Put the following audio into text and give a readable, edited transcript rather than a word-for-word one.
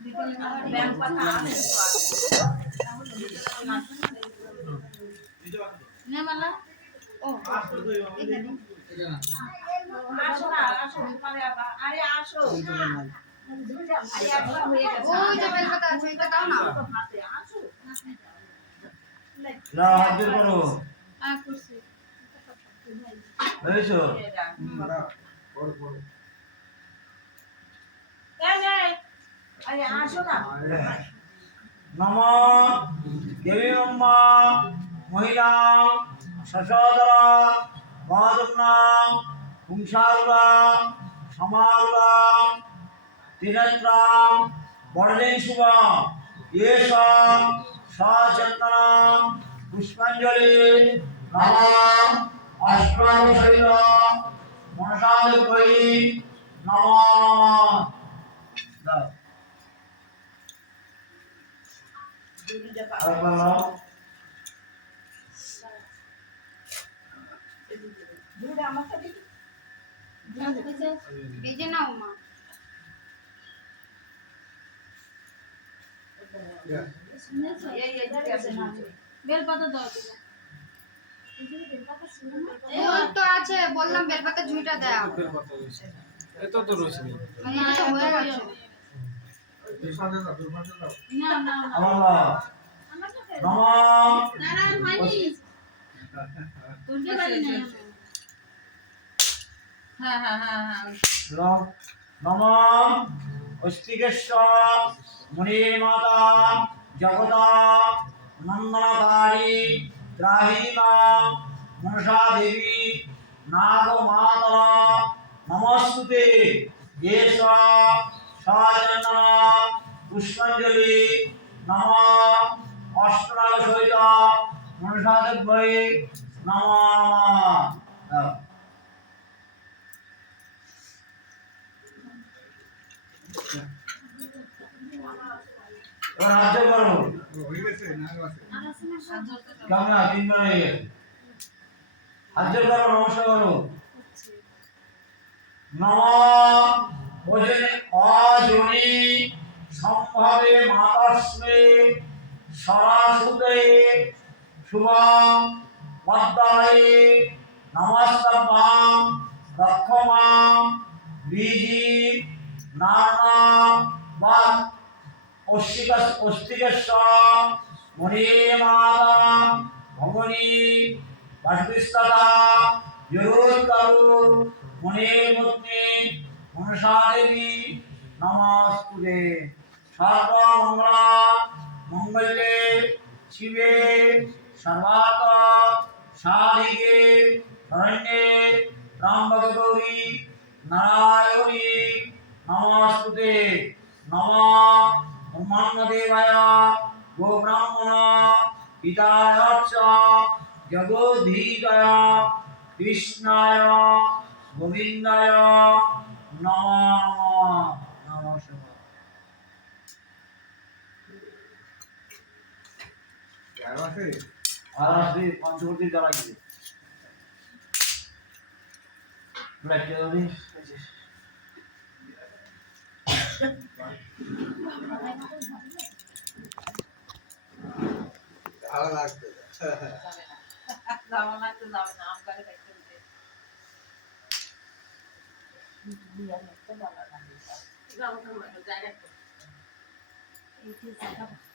bank পাতা আছে তো নে মালা ও আসো না আসো পারে আরে আসো আরে একবার হয়ে গেছে ওই যে বেল পাতা আছে এটা দাও না হাতে আসো যাও হাত বের করো করছি হয়েছো আরে আসো না নম দেবী ব্রহ্মা মহিলা সশোদরা মহাদুগ্না পুংসারুরা সমারুরা ত্রিনেত্রা বড়দিন শুভ এষ সচন্দন পুষ্পাঞ্জলি নম অষ্টম শৈল মনসাদুপয়ী নম দাও আর বলো দুধ আমার সাথে বেজে নাও মা বেলপাতা দাও ওই তো আছে বললাম বেলপাতা ঝুঁইটা দাও এটা তো রয়েছে মানে এটা তো হয়ে গেছে না না আল্লাহ নম না না হয়নি তুলতে পারি না হ্যাঁ হ্যাঁ হ্যাঁ হ্যাঁ নম অস্তিকেশ্বর মুনি মাতা জগতা নন্দনকারী ত্রাহি মা মনসা দেবী নাগমাতলা নমস্তুতে এষ সচন্দন পুষ্পাঞ্জলি নম অষ্টনাগ সহিত মনসা দেবী নম এবার হাত জোড় করো কেমন তিনবার হয়ে গেছে হাত জোড় করো নমস্কার করো নম অজনি সম্ভবে মাতস্মে সরাসুতে শুভম পদ্মায়ে নমস্তভ্যাম রক্ষমাম বীজি নানা বাত অস্তিকেশ্বর মুনি মাতা ভগনী বাসবিস্ততা জরুরকারু মুনি মুক্তি মনসা দেবী নমস্তুতে সর্বমঙ্গলা মঙ্গলে শিবে সর্বাত সাধিকে শরণ্যে ত্র্যম্বকে গৌরী নারায়ণী নমস্তুতে নমঃ ব্রহ্মণ্যদেবায় গোব্রাহ্মণ পিতায় চ জগদ্ধিতায় কৃষ্ণায় গোবিন্দায় নমঃ নমঃ আর আসবে পঞ্চবর্তী দ্বারা গিয়ে ভালো লাগবে যাওয়া লাগতে যাবে না আম করে খাইতে হবে জায়গা